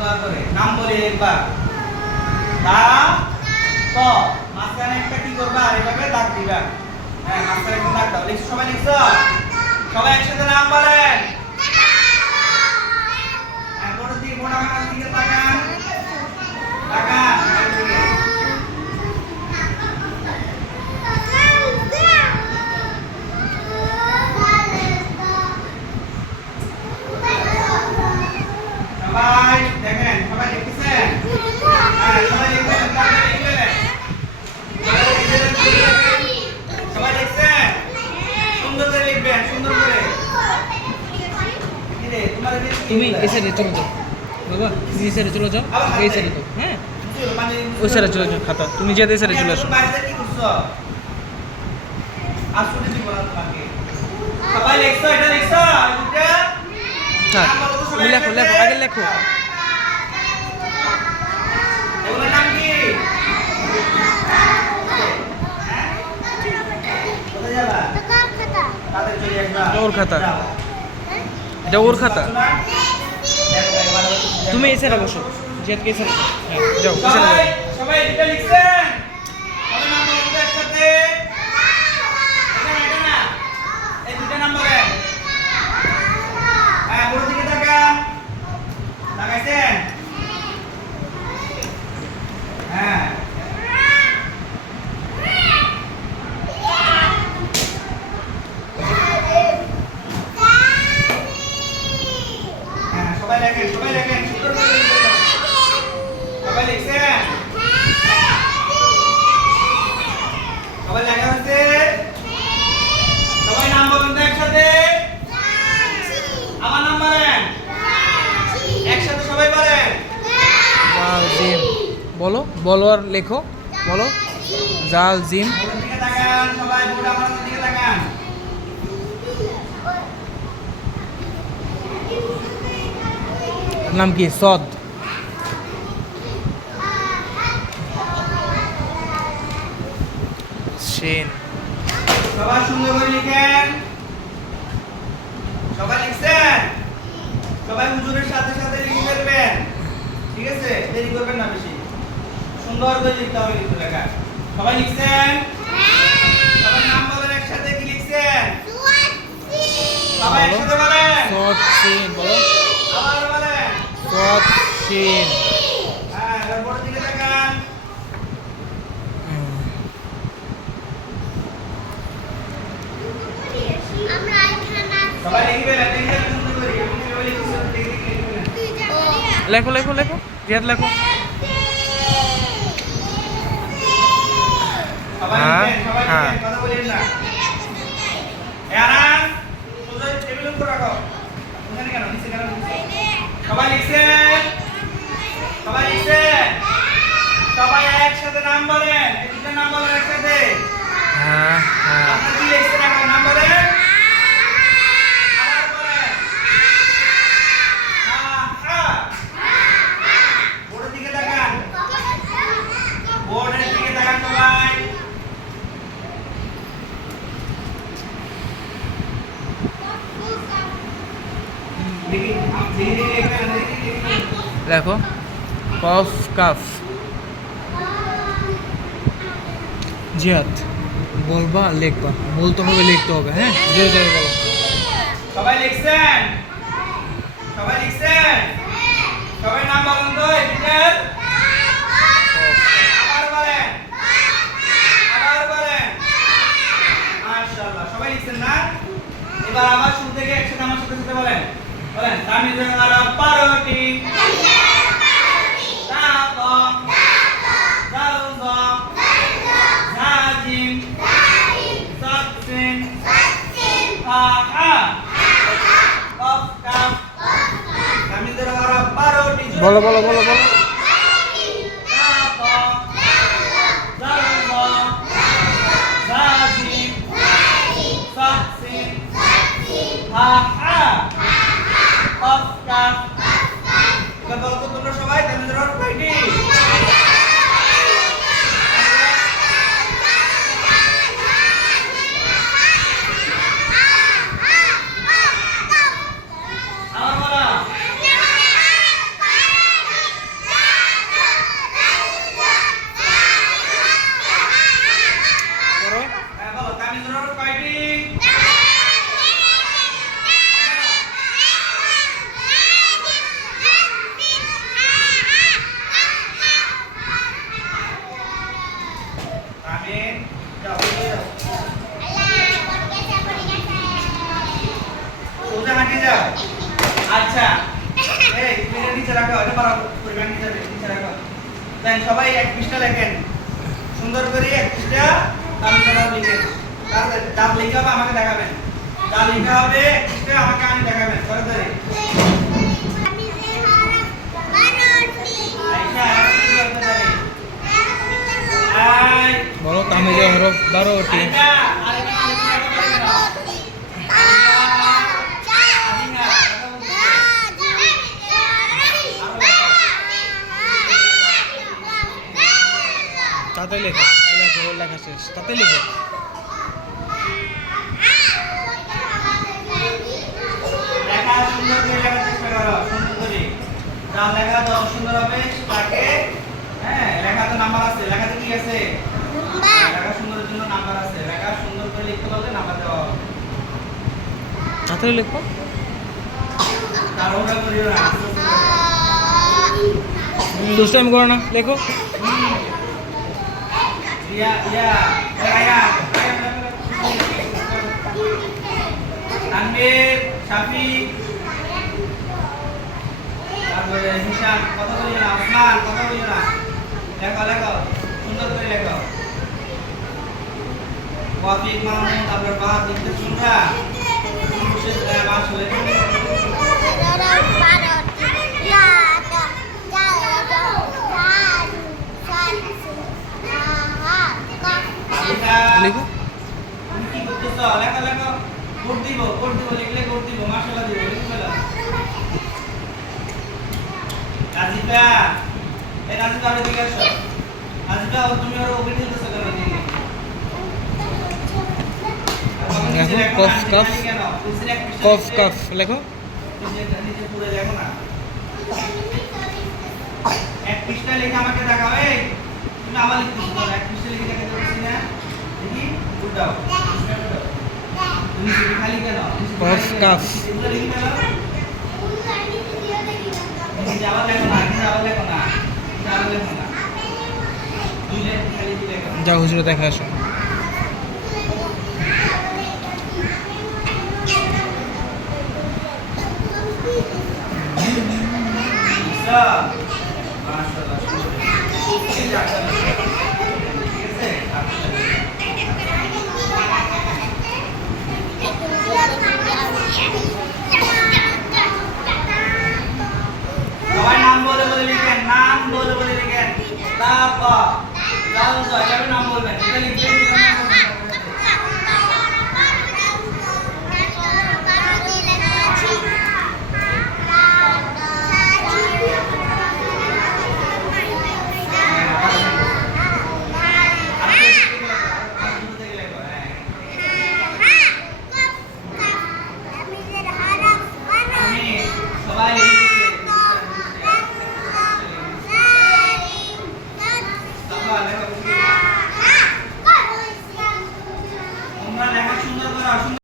সুন্দর করে নাম বলি একবার দা ত মাঝখানে একটা কি করবা আর এভাবে দাগ দিবা হ্যাঁ মাঝখানে একটা দাগ দাও লিখছো সবাই লিখছো সবাই একসাথে নাম বলেন হ্যাঁ বড় দিকে বড় আমার দিকে তাকান তাকান সবাই দেখেন সবাই লিখতেছেন হ্যাঁ সবাই লিখবেন তাহলে লিখবেন সবাই লিখছেন সুন্দর করে লিখবেন সুন্দর করে কি রে তোমার তুমি এই সাইডে চলে যাও বাবা তুমি এই সাইডে চলে যাও এই সাইডে তো হ্যাঁ ওই সাইডে চলে যাও খাতা তুমি যে এই সাইডে চলে আসো বাইরে কি করছো আসলে দিব না তোমাকে সবাই লিখছো এটা লিখছো এটা হ্যাঁ তুমি লেখো লেখো আগে লেখো এগুলোর নাম কি কোথায় যাবা তাদের চলে আসবা ওর খাতা এটা ওর খাতা তুমি এই সাইডে বসো জেদ কে সাইডে হ্যাঁ যাও এই সাইডে সবাই সবাই এটা লিখছেন সবাই নাম বলতে একসাথে এটা না এই দুটো নাম বলেন হ্যাঁ বড় দিকে তাকান তাকাইছেন হ্যাঁ হ্যাঁ সবাই লেখেন সুন্দর করে লিখবেন সবাই লিখছেন সবাই লেখা হচ্ছে সবাই নাম বলুন তো একসাথে আমার নাম বলেন একসাথে সবাই বলেন জাল জিম বলো বলো আর লেখো বলো জাল জিম বড় দিকে তাকান সবাই বড় আমার দিকে তাকান নাম কি সদ শিন সবাই সুন্দর করে লিখেন সবাই লিখছেন সবাই হুজুরের সাথে সাথে লিখে ফেলবেন ঠিক আছে দেরি করবেন না বেশি সুন্দর করে লিখতে হবে কিন্তু লেখা সবাই লিখছেন সবাই নাম বলেন একসাথে কি লিখছেন সবাই একসাথে বলেন সদ শিন বলো আবার বলেন সদ শিন হ্যাঁ এবার বড় দিকে তাকান সবাই লিখে ফেলেন সুন্দর করে সবাই লিখছেন লিখে লেখো লেখো লেখো জিয়াদ লেখো সবাই হ্যাঁ, লিখেন সবাই হ্যাঁ। লিখেন কথা বলেন না এরান সোজা টেবিলের উপর রাখো ওখানে কেন নিচে কেন সবাই লিখছেন সবাই একসাথে নাম বলেন এই দুটো নাম বলেন একসাথে হ্যাঁ হ্যাঁ আপনি কি লিখছেন এখন নাম বলেন আবার বলেন হ্যাঁ বোর্ডের দিকে তাকান সবাই লেখো কফ কাফ জিয়াদ বলবা লিখবা বলতে হবে লিখতে হবে হ্যাঁ যে যাবে বলো সবাই লিখছেন সবাই নাম বলুন তো এদিকের আবার বলেন মাশাআল্লাহ সবাই লিখছেন না এবার আবার শুরু থেকে একসাথে আমার সাথে বলেন তামিজুল আরব পারোটি তাপম জালুজম জাজিম সাকসিন হা কফ কাফ তামিজুল আরব পারোটি বলো বলো বলো বলো তাপম জালুজম জাজিম সাকসিন হা কফ কাফ বলো তো তোমরা সবাই তামিজুল আরব পাইনি বাড়া পরিমাণ নিয়ে যাবে নিচে রাখো দেন সবাই এক পৃষ্ঠা লেখেন সুন্দর করে এক পৃষ্ঠা তারপর লিখেন তারপর যা লেখা হবে আমাকে দেখাবেন যা লেখা হবে এক পৃষ্ঠা আমাকে আমি দেখাবেন তাড়াতাড়ি বলো তামিজে হরফ 12টি তাতে লেখো লেখো লেখা শেষ তাতে লেখো লেখা সুন্দর করে লেখার চেষ্টা করো সুন্দর করে যা লেখা যত সুন্দর হবে তাকে হ্যাঁ লেখা তো নাম্বার আছে লেখাতে কি আছে লেখা সুন্দরের জন্য নাম্বার আছে লেখা সুন্দর করে লিখতে পারলে নাম্বার দেওয়া হবে তাতে লেখো তার ওটা করিও না আস্তে আস্তে করো। দুষ্টামি করো না লেখো ইয়া তানভীর শাফি তারপরে হিশাম কথা বলিও না ওসমান কথা বলিও না লেখো লেখো সুন্দর করে লেখো ওয়াফিক মাহমুদ আব্দুল বাহাদ দিতে শুনরা মুর্শিদ মাসুল লেখো তুমি কি করতেছো লেখো লেখো কোড দিব লিখলে কোড দিব মাশাআল্লাহ দিব লিখে ফেলো রাজিবা এই রাজিবা আরে দিকে আসো রাজিবা ও তুমি ওর ওপরে খেলতেছো কেন দিকে লেখো কফ কফ লেখো নিচে পুরো লেখো না এক পৃষ্ঠা লিখে আমাকে দেখাও এই তুমি আবার লিখতেছো না এক পৃষ্ঠা লিখে দেখাতে পারছি না দেখি উল্টাও তুমি শুধু খালি কেন কফ কাফ এগুলো লিখে ফেলো নিচে আবার লেখো না নিচে আবার লেখো না নিচে আবার লেখো না দুই লাইন খালি দিয়ে লেখো যাও হুজুরে দেখা আসো মাশাআল্লাহ ঠিক আছে সবাই নাম বলে বলে লিখেন নাম বলে বলে লিখেন তারপর যাও যাও এভাবে নাম বলবেন এটা লিখবেন